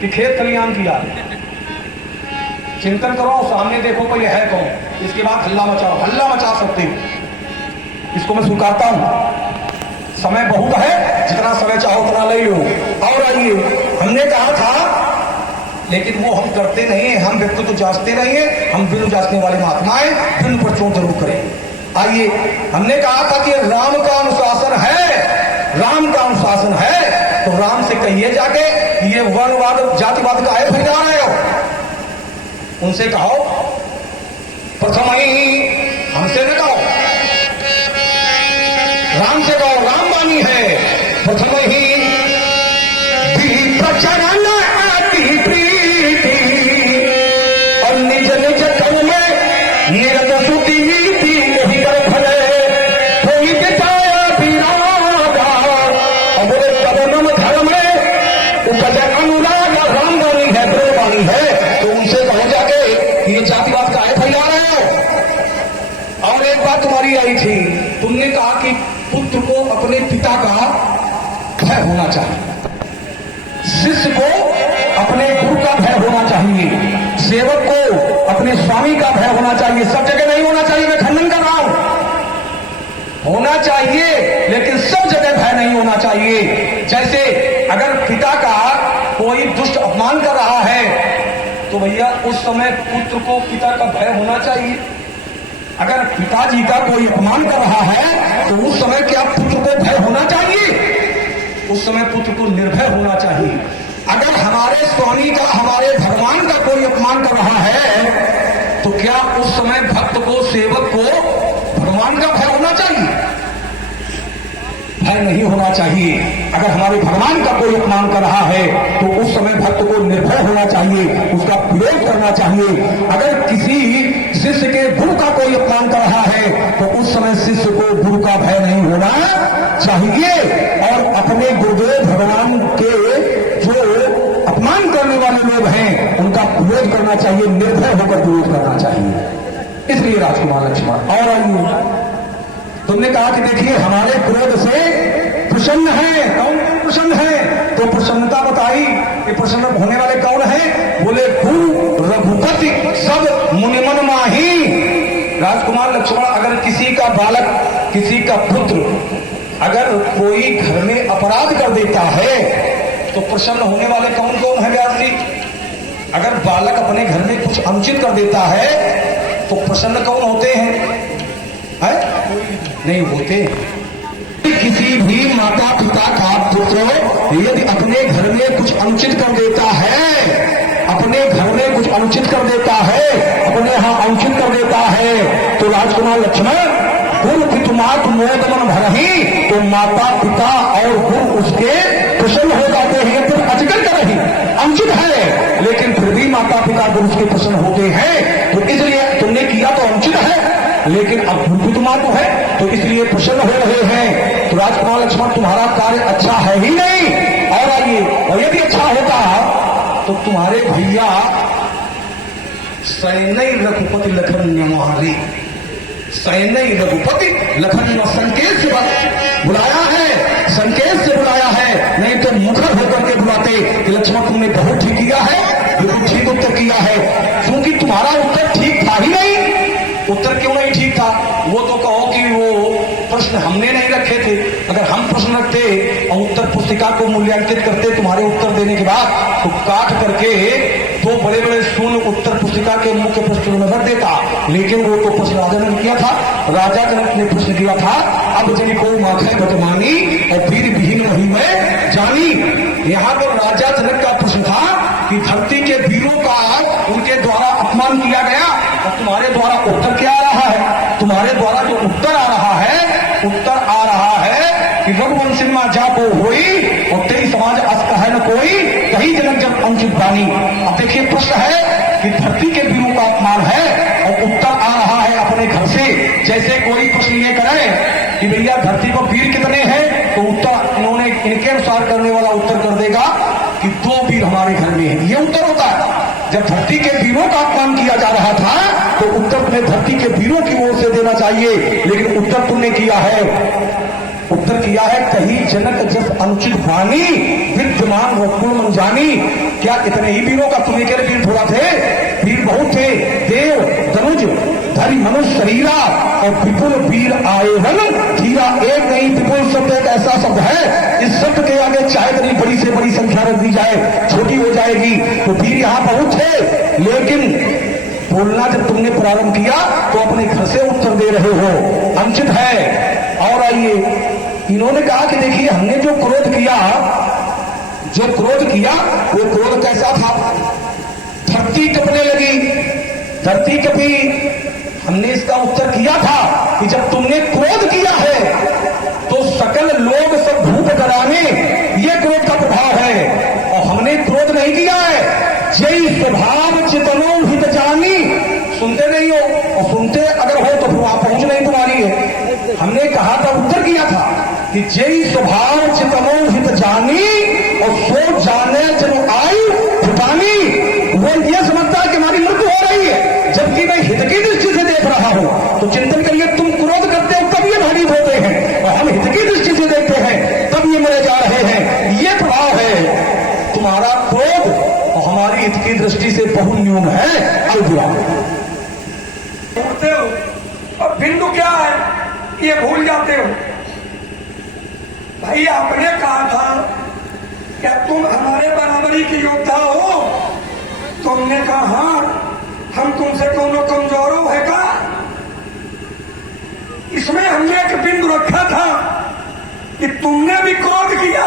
कि खेत खलियान किया। चिंतन करो, सामने देखो कोई है कौन, इसके बाद हल्ला मचाओ। हल्ला मचा सकते हो, इसको मैं स्वीकारता हूं। समय बहुत है, जितना समय चाहो उतना ले लो और आइए। हमने कहा था, लेकिन वो हम करते नहीं है। हम व्यक्ति तो जांचते नहीं है, हम बिनु जांचने वाले महात्माएं बिनु पर चोट जरूर करें। आइए, हमने कहा था कि राम का अनुशासन है, राम का अनुशासन है, तो राम से कहिए जाके ये वर्णवाद जातिवाद काहे फैला रहे हो। उनसे कहो, प्रथम ही हमसे न कहो, राम से कहो, राम वाणी है। प्रथम ही प्रचरण आती प्रीति और निज निज तन में निरत सुती थी नहीं कर भले कोई बिताया विरागा और बोले पवनम धर्म में उपज अनुराग। राम वाणी है, प्रेम वाणी है, तो उनसे कहो जाके ये जातिवाद का है फैला रहे हो। और एक बात तुम्हारी आई थी, तुमने कहा कि पुत्र को अपने पिता का भय होना चाहिए, शिष्य को अपने गुरु का भय होना चाहिए, सेवक को अपने स्वामी का भय होना चाहिए। सब जगह नहीं होना चाहिए, मैं खंडन कर रहा हूं। होना चाहिए, लेकिन सब जगह भय नहीं होना चाहिए। जैसे अगर पिता का कोई दुष्ट अपमान कर रहा है, तो भैया उस समय पुत्र को पिता का भय होना चाहिए। अगर पिताजी का कोई अपमान कर रहा है, तो उस समय क्या पुत्र को भय होना चाहिए? उस समय पुत्र को निर्भय होना चाहिए। अगर हमारे स्वामी का, हमारे भगवान का कोई अपमान कर रहा है, तो क्या उस समय भक्त को, सेवक को भगवान का भय होना चाहिए? भय नहीं होना चाहिए। अगर हमारे भगवान का कोई अपमान कर रहा है, तो उस समय भक्त को निर्भय होना चाहिए, उसका विरोध करना चाहिए। अगर किसी शिष्य के गुरु का कोई अपमान कर रहा है, तो उस समय शिष्य को गुरु का भय नहीं होना चाहिए। और अपने गुरुदेव भगवान के जो अपमान करने वाले लोग हैं, उनका विरोध करना चाहिए, निर्भय होकर विरोध करना चाहिए। इसलिए राजकुमार लक्ष्मण, और आइए, तुमने कहा कि देखिए हमारे क्रोध से प्रसन्न है। कौन प्रसन्न है? तो प्रसन्नता बताई कि प्रसन्न होने वाले कौन है? बोले गुरु रघुपति सब मुनिमन माही। राजकुमार लक्ष्मण, अगर किसी का बालक, किसी का पुत्र अगर कोई घर में अपराध कर देता है, तो प्रसन्न होने वाले कौन कौन है व्यास जी? अगर बालक अपने घर में कुछ अनुचित कर देता है, तो प्रसन्न कौन होते हैं? नहीं होते। किसी भी माता पिता का पुत्र यदि अपने घर में कुछ अनुचित कर देता है, अपने घर में कुछ अनुचित कर देता है, अपने यहाँ अनुचित कर देता है, तो राजकुमार लक्ष्मण, गुरु पितुमात मोदमन भरही, तो माता पिता और गुरु उसके प्रसन्न हो जाते हैं। फिर अजगर कर रही अनुचित है, लेकिन फिर भी माता पिता गुरु उसके प्रसन्न होते हैं। तो इसलिए तुमने किया तो अनुचित है, लेकिन अब गुरुपितुमा तो है, तो इसलिए प्रसन्न हो रहे हैं। तो राजकुमार लक्ष्मण, तुम्हारा कार्य अच्छा है ही नहीं। और आइए, और यदि अच्छा होता तो तुम्हारे भैया सैन्य रघुपति लखन न्यमारी, सैन्य रघुपति लखन संकेत से बुलाया है, संकेत से बुलाया है, नहीं तो मुखर होकर के बुलाते कि लक्ष्मण तुमने बहुत ठीक किया है, बिल्कुल ठीक उत्तर किया है। क्योंकि तुम्हारा उत्तर ठीक था ही नहीं। उत्तर क्यों नहीं ठीक था? वो तो कहो कि वो प्रश्न हमने नहीं रखे थे। अगर हम प्रश्न रखते और उत्तर पुस्तिका को मूल्यांकित करते तुम्हारे उत्तर देने के बाद, तो काट करके दो बड़े बड़े शून्य उत्तर पुस्तिका के मुख्य प्रश्न में रख देता। लेकिन वो तो प्रश्न राजा ने किया था, राजा जनक ने प्रश्न किया था, अब जब को माथे बटमानी और वीर विहीन वही में जानी। यहाँ पर राजा जनक का प्रश्न था कि धरती के वीरों का उनके द्वारा अपमान किया गया, और तुम्हारे द्वारा उत्तर क्या आ रहा है? तुम्हारे द्वारा जो उत्तर आ रहा है, उत्तर आ रहा है कि रघुवंश में जापो होई और तेरी समाज अस्त है न कोई, कहीं जनक जब अनुचित बानी। अब देखिए प्रश्न है कि धरती के वीरों का अपमान है, और उत्तर आ रहा है अपने घर से। जैसे कोई प्रश्न ये करे कि भैया धरती पर वीर कितने हैं, तो उत्तर इन्होंने इनके अनुसार करने वाला उत्तर कर देगा कि 2 वीर हमारे घर में है। ये उत्तर होता है। जब धरती के वीरों का अपमान किया जा रहा था, तो उत्तर तुम्हें धरती के वीरों की ओर से देना चाहिए, लेकिन उत्तर तुमने किया है उत्तर किया है कही जनक जस अनुचित वाणी विद्यमान रघुकुल मन जानी। क्या इतने ही वीरों का तुम्हें के वीर थोड़ा थे? वीर बहुत थे। देव धनुज धरि मनुष्य शरीरा और विपुल वीर आएवन धीरा। एक नहीं, विपुल शब्द एक ऐसा शब्द है, इस शब्द के आगे चाहे इतनी बड़ी से बड़ी संख्या रख दी जाए छोटी हो जाएगी। तो वीर यहां बहुत थे, लेकिन बोलना जब तुमने प्रारंभ किया तो अपने घर से उत्तर दे रहे हो, अनुचित है। और आइए, इन्होंने कहा कि देखिए हमने जो क्रोध किया वो क्रोध कैसा था? धरती कपने लगी, धरती कपी। हमने इसका उत्तर किया था कि जब तुमने क्रोध किया है तो सकल लोग सब भूप कराने, ये क्रोध का प्रभाव है। और हमने क्रोध नहीं किया है। जय स्वभाव चितनो हित जानी। सुनते नहीं हो, और सुनते अगर हो तो फिर वहां पहुंच नहीं तुम्हारी है। हमने कहा था, उत्तर किया था कि जय स्वभाव चितनो हित जानी और सो जाने जब आयु फुटानी। वो ये समझता है कि हमारी मृत्यु हो रही है, जबकि मैं हित की दृष्टि से देख रहा हूं। तो चिंतन करिए, तुम क्रोध करते हो तब ये भयभीत होते हैं, और हम हित की दृष्टि से देखते हैं तब ये मरे जा रहे हैं। ये प्रभाव है तुम्हारा क्रोध, और हमारी हित की दृष्टि से बहुन्यून है। भूलते हो, और बिंदु क्या है ये भूल जाते हो। भाई आपने कहा था क्या तुम हमारे बराबरी के योद्धा हो? तुमने कहा हाँ, हम तुमसे कोनो कमजोर है का? इसमें हमने एक बिंदु रखा था कि तुमने भी क्रोध किया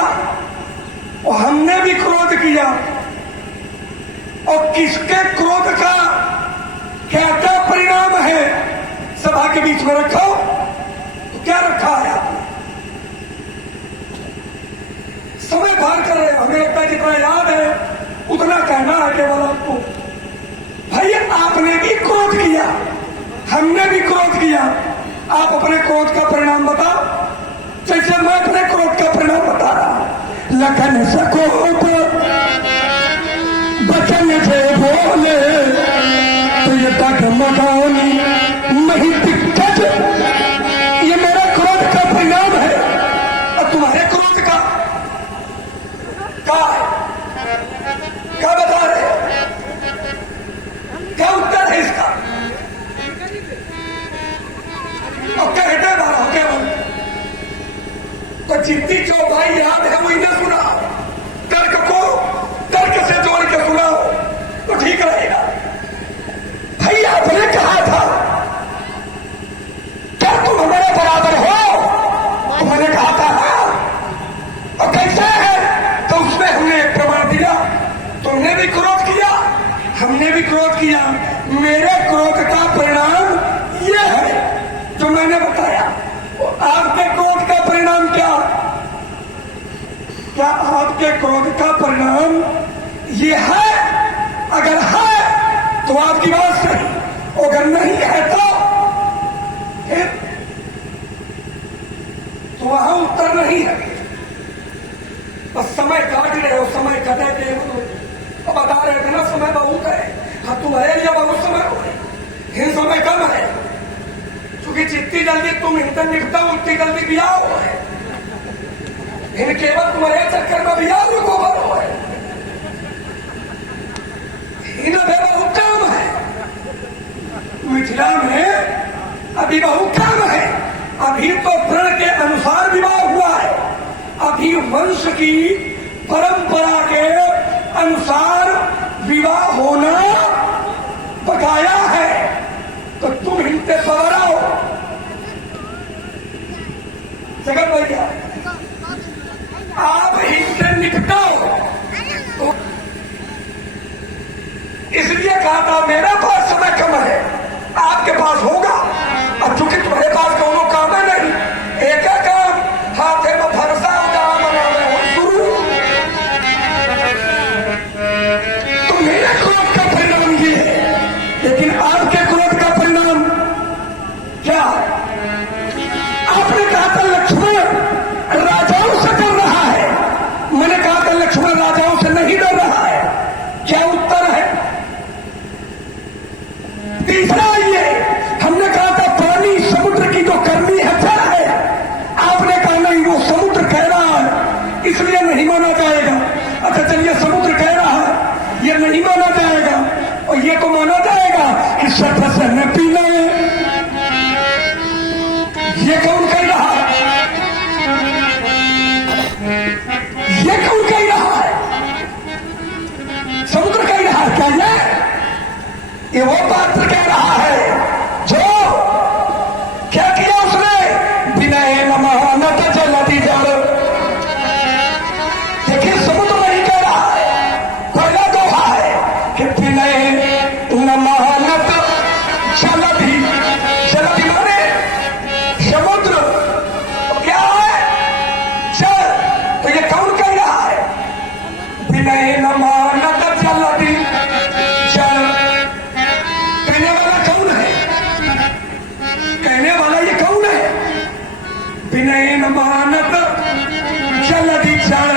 और हमने भी क्रोध किया, और किसके क्रोध का क्या क्या परिणाम है सभा के बीच में रखो। तो क्या रखा है आपने? समय पार कर रहे हो, हमें लगता है जितना याद है उतना कहना है केवल आपको। भाई आपने भी क्रोध किया, हमने भी क्रोध किया। आप अपने क्रोध का परिणाम बताओ, जैसे मैं अपने क्रोध का परिणाम बता रहा। लखन सकोप बचन से बोले तो ये तक मकानी नहीं दिक्कत। ये मेरा क्रोध का परिणाम है, और तुम्हारे क्रोध का क्या बता रहे? क्या उत्तर है इसका? और कहते बारह हो केवल तो जितनी चौपाई याद है वो इन्हें सुना, तर्क को तर्क से जोड़ के सुनाओ तो ठीक रहेगा। भाई आपने कहा था क्या तुम हमारे बराबर हो? तो मैंने कहा था हाँ। और कैसे है? तो उसमें हमने एक प्रमाण दिया। तुमने भी क्रोध किया, हमने भी क्रोध किया। मेरे क्रोध का परिणाम यह है जो मैंने बताया। आपके क्रोध का परिणाम क्या? क्या आपके क्रोध का परिणाम ये है? अगर है तो आपकी बात सही, अगर नहीं है तो वहां उत्तर नहीं है। बस समय काट रहे हो, समय कटे के तो बता रहे थे ना समय बहुत है। हाँ तुम्हारे लिए बहुत समय हो, इन समय कम है, क्योंकि जितनी जल्दी तुम इंतन निकलता हो उतनी जल्दी बिया हो है। इन केवल तुम्हारे चक्कर में बिया रुको हो है, इन बहुत काम है। मिथिला में अभी बहुत काम है। अभी तो प्रण के अनुसार विवाह हुआ है, अभी वंश की परंपरा के अनुसार विवाह होना बकाया है। तो तुम हिंदे पवराओ जगत भैया, आप हिंदे निपटाओ। तो इसलिए कहा था मेरा पास समय कम है, आपके पास होगा। अब चूंकि तुम्हारे पास दोनों काम है नहीं, एक काम हाथे में फरसा काम शुरू। तो मेरे क्रोध का परिणाम ये है, लेकिन आपके क्रोध का परिणाम क्या है? आपने कहा था लक्ष्मण राजाओं से डर रहा है, मैंने कहा था लक्ष्मण राजाओं से नहीं डर रहा है। क्या उत्तर है? ये वो पात्र कह रहा है जो क्या किया उसने, विनय नमानत जलति जल। देखिए समुद्र नहीं कह रहा है, पहला दोहा है कि विनय नमानत जलति। जलति माने समुद्र, तो क्या है जल। तो ये कौन कह रहा है, विनय नमानत जलति जल। कहने वाला कौन है, कहने वाला ये कौन है, विनय नमानत जलति जल।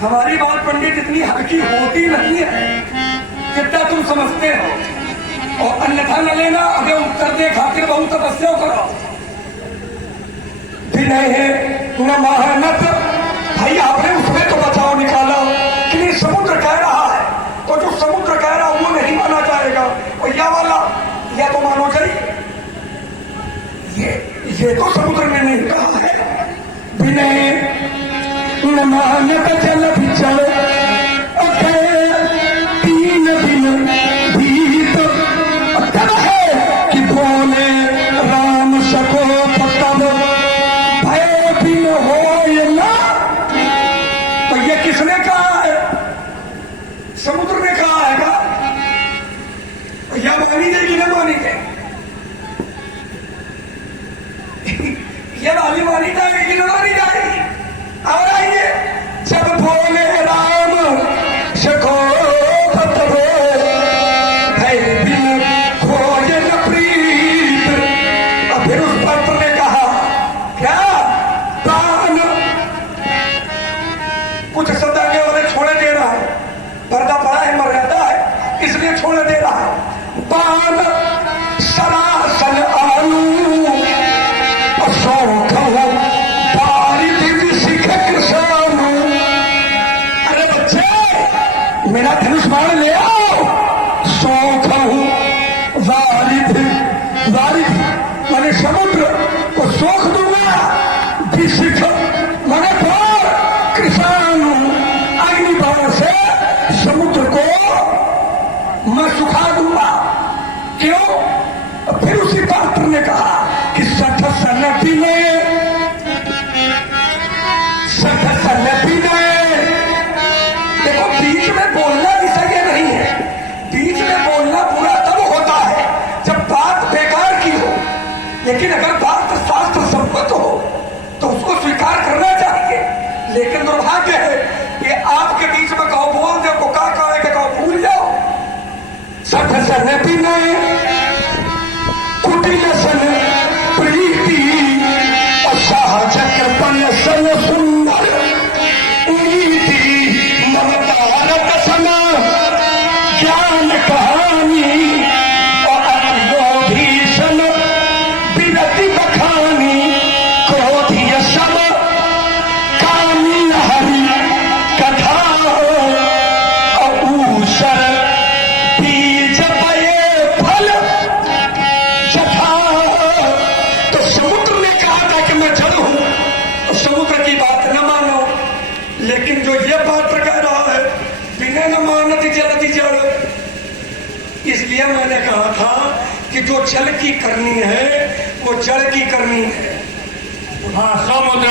हमारी बात पंडित इतनी हल्की होती नहीं है जितना तुम समझते हो, और अन्यथा न लेना, अगर उत्तर दे खातिर बहुत तपस्या करो। विनय नमानत, भाई आपने उसमें तो बचाव निकाला, कि ये समुद्र कह रहा है, तो जो समुद्र कह रहा वो नहीं माना जाएगा, और यह वाला यह तो मानो चाहिए। ये तो समुद्र में नहीं कहा है, विनय नमानत जलति जल। तीन दिन बीत तब है कि बोले राम सको तब भय बिन होय ना। तो ये किसने कहा है, समुद्र ने कहा है का, या मानी जाएगी ना मानी जाएगी, ये वाली मानी जाएगी ना मानी जाएगी। और आइए, जब बोले राम सको तब भय बिन होय न प्रीत। और फिर उस पात्र ने कहा क्या, प्राण कुछ शब्द आगे वाले छोड़े दे रहा है, पर्दा पड़ा है, मर्यादा है, इसलिए छोड़े दे रहा है। बाण सरासन आलू शौख मेरा धनुष बाण ले आओ। शौख वारिध, वारिध माने समुद्र को शौख दूंगा, विशिख माने बाण, कृषाणु अग्नि बाण से समुद्र को मैं सुखा दूंगा। क्यों, फिर उसी पात्र ने कहा कि सठ सन विनय, सठ सन विनय। देखो बीच में बोलना विषय नहीं है, बीच में बोलना बुरा तब होता है जब बात बेकार की हो, लेकिन अगर बात शास्त्र सम्मत हो तो उसको स्वीकार करना चाहिए। लेकिन दुर्भाग्य है कि आपके बीच में कहो बोल दो, को का कहा है कि कहो भूल जाओ। सठ सन विनय कुटिल सन प्रीति, और शाह चक्र पन सन सुंदर नीति। नवतारक सन ज्ञान कहानी, और अतिलोभीषण विरति बखानी। क्रोधी सम कामी हरि कथा, और ऊषर बीज पये फल जथा। तो समुद्र ने कहा था कि मैं जल हूं, तो समुद्र की बात न मानो। लेकिन जो ये पात्र कह रहा है विनय नमानति जलति जल, इसलिए मैंने कहा था कि जो जल की करनी है वो जल की करनी है। हाँ, समुद्र